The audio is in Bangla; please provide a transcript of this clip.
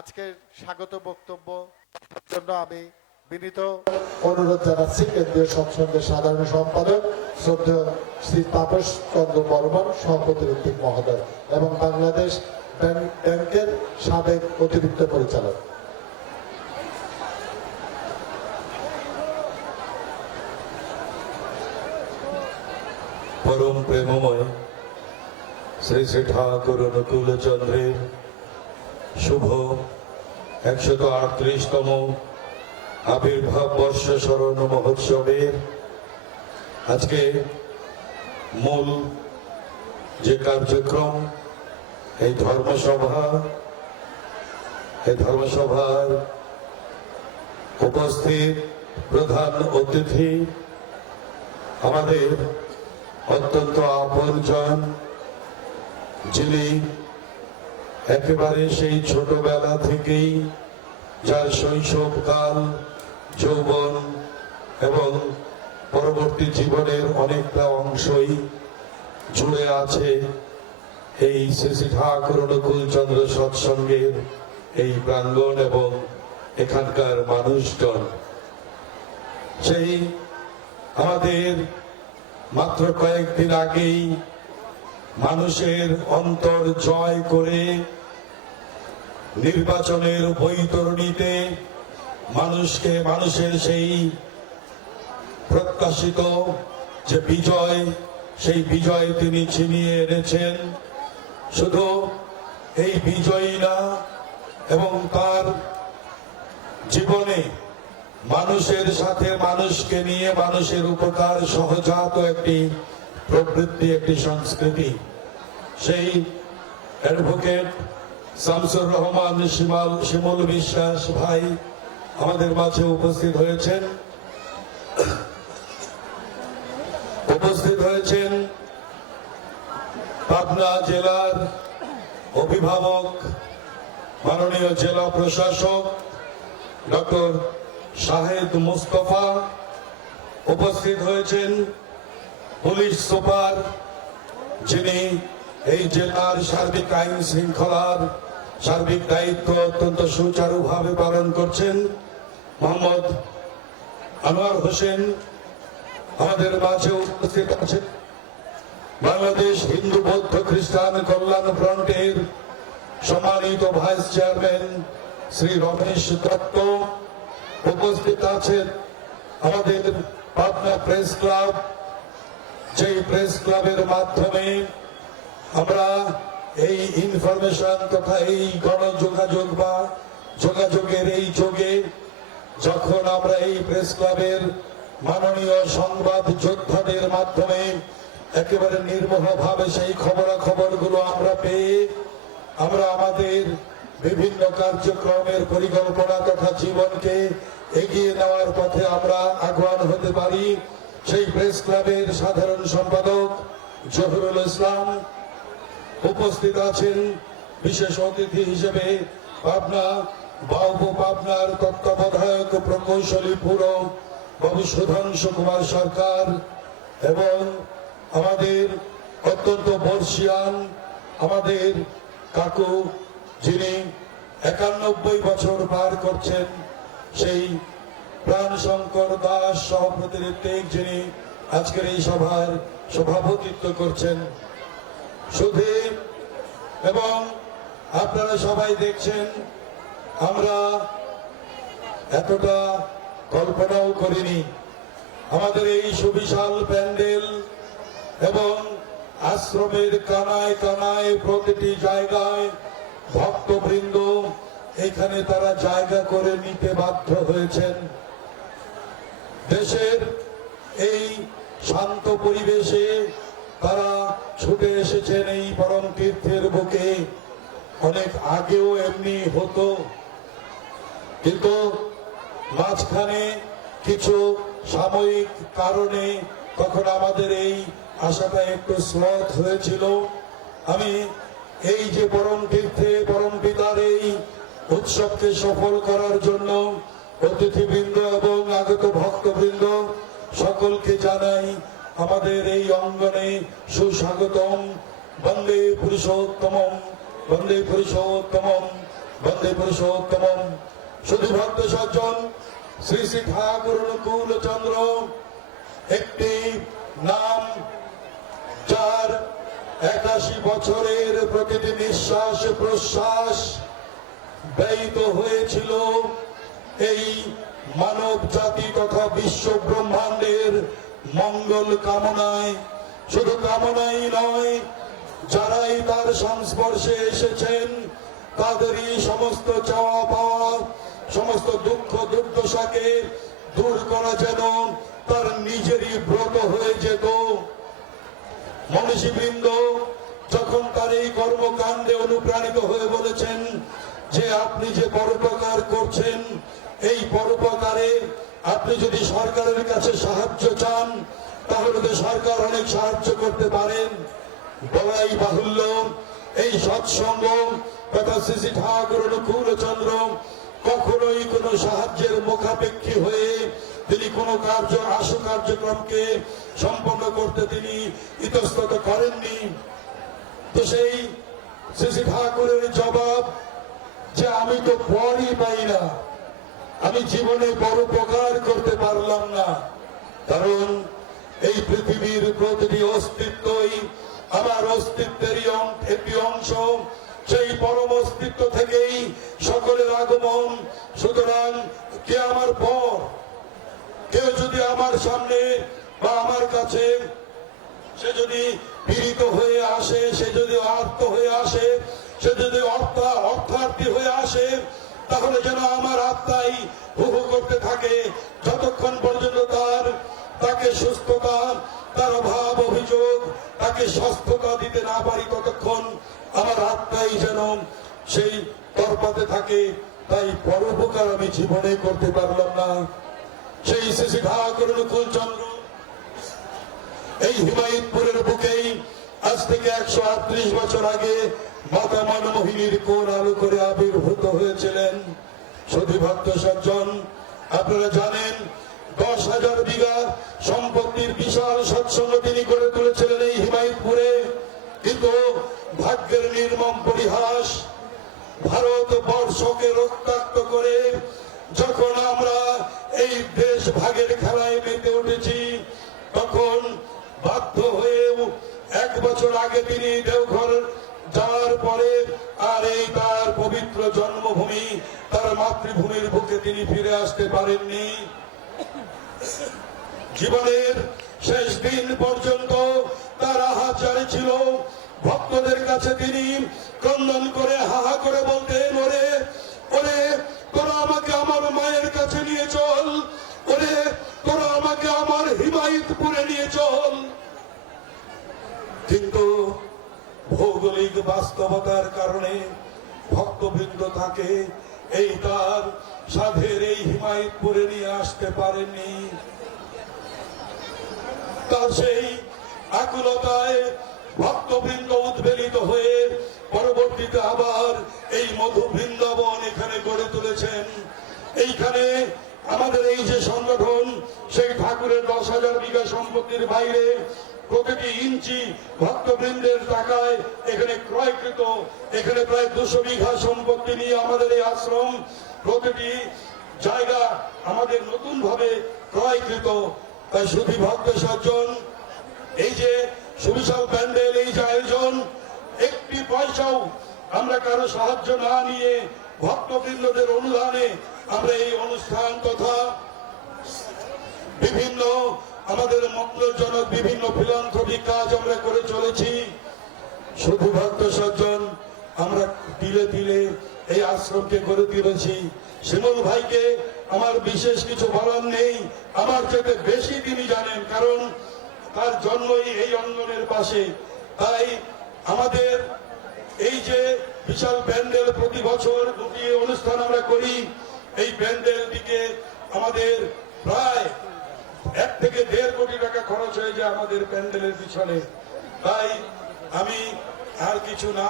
আজকের স্বাগত বক্তব্য জন্য আমি বিনীত অনুরোধ জানাচ্ছি কেন্দ্রীয় সংসদের সাধারণ সম্পাদক শ্রদ্ধেয় শ্রী তাপস চন্দ্র বর্মন সভাপতি ঋত্বিক মহোদয় এবং বাংলাদেশ ব্যাংকের সাবেক অতিরিক্ত পরিচালক। পরম প্রেমময় শ্রী শ্রী ঠাকুর অনুকূল চন্দ্রের শুভ 138তম আবির্ভাব বর্ষ স্মরণ মহোৎসবের আজকে মূল যে কার্যক্রম এই ধর্মসভার উপস্থিত প্রধান অতিথি আমাদের অত্যন্ত আপনজন, যিনি একেবারে সেই ছোটবেলা থেকেই যার শৈশবকাল, যৌবন এবং পরবর্তী জীবনের অনেকটা অংশই জুড়ে আছে এই শ্রী শ্রী ঠাকুর অনুকূল চন্দ্র সৎসঙ্গের এই প্রাঙ্গণ এবং এখানকার মানুষজন। সেই আমাদের মাত্র কয়েকদিন আগেই মানুষের অন্তর জয় করে নির্বাচনের বৈতরণীতে মানুষের সেই প্রত্যাশিত যে বিজয়, সেই বিজয় তিনি ছিনিয়ে এনেছেন। শুধু এই বিজয়ী না, এবং তার জীবনে মানুষের সাথে মানুষকে নিয়ে মানুষের উপকার সহজাত একটি প্রবৃত্তি, একটি সংস্কৃতি। সেই অ্যাডভোকেট শামসুর রহমান শিমুল বিশ্বাস ভাই আমাদের মাঝে উপস্থিত হয়েছেন। পাবনা জেলার অভিভাবক মাননীয় জেলা প্রশাসক ডক্টর শাহেদ মুস্তফা। উপস্থিত হয়েছেন পুলিশ সুপার, যিনি এই জেলার সার্বিক আইন শৃঙ্খলার সার্বিক দায়িত্ব অত্যন্ত সুচারুভাবে পালন করছেন, মোহাম্মদ আনোয়ার হোসেন। আমাদের মাঝে উপস্থিত আছেন বাংলাদেশ হিন্দু বৌদ্ধ খ্রিস্টান কল্যাণ ফ্রন্টের সম্মানিত ভাইস চেয়ারম্যান শ্রী রমেশ দত্ত। উপস্থিত আছেন আমাদের পাবনা প্রেস ক্লাব, যেই প্রেস ক্লাবের মাধ্যমে আমরা এই ইনফরমেশন তথা এই গণযোগাযোগ বা যোগাযোগের এই যুগে যখন আমরা এই প্রেস ক্লাবের মাননীয় সংবাদ যোদ্ধাদের মাধ্যমে একেবারে নির্মোহভাবে সেই খবরাখবরগুলো আমরা পেয়ে আমরা আমাদের বিভিন্ন কার্যক্রমের পরিকল্পনা তথা জীবনকে এগিয়ে নেওয়ার পথে আমরা আগুয়ান হতে পারি। সেই প্রেস ক্লাবের সাধারণ সম্পাদক জহুরুল ইসলাম। উপস্থিত আছেন বিশেষ অতিথি হিসেবে পাবনার তত্ত্বাবধায়ক প্রকৌশলী পুরো বাবু সুধাংশু কুমার সরকার এবং আমাদের অত্যন্ত বর্ষিয়ান আমাদের কাকু, যিনি 91 বছর পার করছেন, সেই প্রাণশঙ্কর দাস সভাপতি ঋত্বিক, যিনি আজকের এই সভার সভাপতিত্ব করছেন। শুধু এবং আপনারা সবাই দেখছেন, আমরা এতটা কল্পনাও করিনি আমাদের এই সুবিশাল প্যান্ডেল এবং আশ্রমের কানায় কানায় প্রতিটি জায়গায় ভক্তবৃন্দ এখানে তারা জায়গা করে নিতে বাধ্য হয়েছেন। দেশের এই শান্ত পরিবেশে তারা ছুটে এসেছেন এই পরম তীর্থের বুকে। অনেক আগেও এমনি হতো, কিন্তু মাঝখানে কিছু সাময়িক কারণে তখন আমাদের এই আশাটা একটু স্লথ হয়েছিল। আমি এই যে পরম তীর্থে পরম পিতার এই উৎসবকে সফল করার জন্য অতিথিবৃন্দ এবং আগত ভক্তবৃন্দ সকলকে জানাই আমাদের এই অঙ্গনে সুস্বাগতম। বন্দে পুরুষোত্তমম, বন্দে পুরুষোত্তমম, বন্দে পুরুষোত্তম। শুধু ভক্ত সজ্জন শ্রী শ্রী ঠাকুর অনুকূল চন্দ্র একটি নাম, যার 81 বছরের প্রতিটি নিঃশ্বাস প্রশ্বাস ব্যয়িত হয়েছিল এই মানব জাতি তথা বিশ্ব ব্রহ্মাণ্ডের মঙ্গল কামনায়। শুধু কামনাই নয়, যারাই তার সংস্পর্শে এসেছেন তাদেরই সমস্ত চাওয়া পাওয়া, সমস্ত দুঃখ দুর্দশাকে দূর করা যেন তার নিজেরই ব্রত হয়ে যেত। মনীষীবৃন্দ যখন তার এই কর্মকাণ্ডে অনুপ্রাণিত হয়ে বলেছেন যে আপনি যে পরোপকার করছেন, এই পরোপকারে আপনি যদি সরকারের কাছে সাহায্য চান তাহলে তো সরকার অনেক সাহায্য করতে পারেন। বলাই বাহুল্য, এই সৎসঙ্গ তথা শ্রী শ্রী ঠাকুর অনুকূল চন্দ্র কখনোই কোনো সাহায্যের মুখাপেক্ষী হয়ে তিনি কোনো আশু কার্যক্রমকে সম্পন্ন করতে তিনি ইতস্তত করেননি। তো সেই শ্রী শ্রী ঠাকুরের জবাব যে আমি তো পরই পাই না, আমি জীবনে বড় উপকার করতে পারলাম না, কারণ এই পৃথিবীর প্রতিটি অস্তিত্বই আমার অস্তিত্বেরই একটি অংশ। সেই পরম অস্তিত্ব থেকেই সকলের আগমন। সুতরাং কে আমার পর, কেউ যদি আমার সামনে বা আমার কাছে সে যদি পীড়িত হয়ে আসে, সে যদি আর্ত হয়ে আসে, সে যদি অর্থার্থী হয়ে আসে, তাহলে যেন আমার আত্মাই হু হু করতে থাকে যতক্ষণ পর্যন্ত তাকে সুস্থতা, তার অভাব অভিযোগ, তাকে সুস্থতা দিতে না পারি ততক্ষণ আমার আত্মাই যেন সেই তরপাতে থাকে। তাই পরোপকার আমি জীবনে করতে পারলাম না। সেই শ্রী শ্রী ঠাকুর অনুকূল চন্দ্র এই হিমায়তপুরের বুকেই আজ থেকে 138 বছর আগে মাতা মনমোহিনীর কোন আলো করে আবির্ভূত হয়েছিলেন। শুধু ভক্ত সজ্জন, আপনারা জানেন 10,000 বিঘা সম্পত্তির বিশাল সৎসঙ্গ তিনি গড়ে তুলেছিলেন এই হিমায়তপুরে। কিন্তু ভাগ্যের নির্মম পরিহাস, ভারতবর্ষকে রক্তাক্ত করে যখন আমরা এই দেশ ভাগের খেলায় মেতে উঠেছি, তখন বাধ্য হয়ে 1 বছর আগে তিনি দেওঘর যাওয়ার পরে আর এই তার পবিত্র জন্মভূমি, তার মাতৃভূমির বুকে তিনি ফিরে আসতে পারেননি। জীবনের শেষ দিন পর্যন্ত তার আহাজারি ছিল। ভক্তদের কাছে তিনি ক্রন্দন করে হাহা করে বলতেন, ওরে ওরে তোরা আমাকে আমার মায়ের কাছে নিয়ে চল, ওরে তোরা আমাকে আমার হিমায়তপুরে নিয়ে চল। কিন্তু ভৌগোলিক বাস্তবতার কারণে ভক্তবৃন্দ তাকে এই তার সাধের এই হিমায়তপুরে নিয়ে আসতে পারেননি। তার সেই আকুলতায় ভক্তবৃন্দ উদ্বেলিত হয়ে পরবর্তীতে আবার এই মধু বৃন্দাবন এখানে গড়ে তুলেছেন। এইখানে আমাদের এই যে সংগঠন, সেই ঠাকুরের 10,000 বিঘা সম্পত্তির বাইরে প্রতিটি ইঞ্চি ভক্তবৃন্দের টাকায় এখানে ক্রয়কৃত। এখানে প্রায় 200 বিঘা সম্পত্তি নিয়ে আমাদের এই আশ্রম, প্রতিটি জায়গা আমাদের নতুন ভাবে ক্রয়কৃত। তাই শুধু ভক্ত সজ্জন, এই যে সুবিশাল প্যান্ডেল, এই যে আয়োজন, একটি পয়সাও আমরা কারো সাহায্য না নিয়ে ভক্তবৃন্দদের অনুদানে আমরা এই অনুষ্ঠান তথা বিভিন্ন আমাদের মঙ্গলজনক বিভিন্ন ফিলান্থ্রপিক কাজ আমরা করে চলেছি। শুধু ভক্ত সজ্জন, আমরা দিলে দিলে এই আশ্রমকে গড়ে তুলেছি। শিমুল ভাইকে আমার বিশেষ কিছু বলার নেই, আমার চেয়ে বেশি তিনি জানেন, কারণ তার জন্মই এই অঙ্গনের পাশে। তাই আমাদের এই যে বিশাল প্যান্ডেল প্রতি বছর দুটি অনুষ্ঠান আমরা করি, এই প্যান্ডেলটিকে আমাদের প্রায় 1 থেকে 1.5 কোটি টাকা খরচ হয়ে যায় আমাদের প্যান্ডেলের পিছনে। তাই আমি আর কিছু না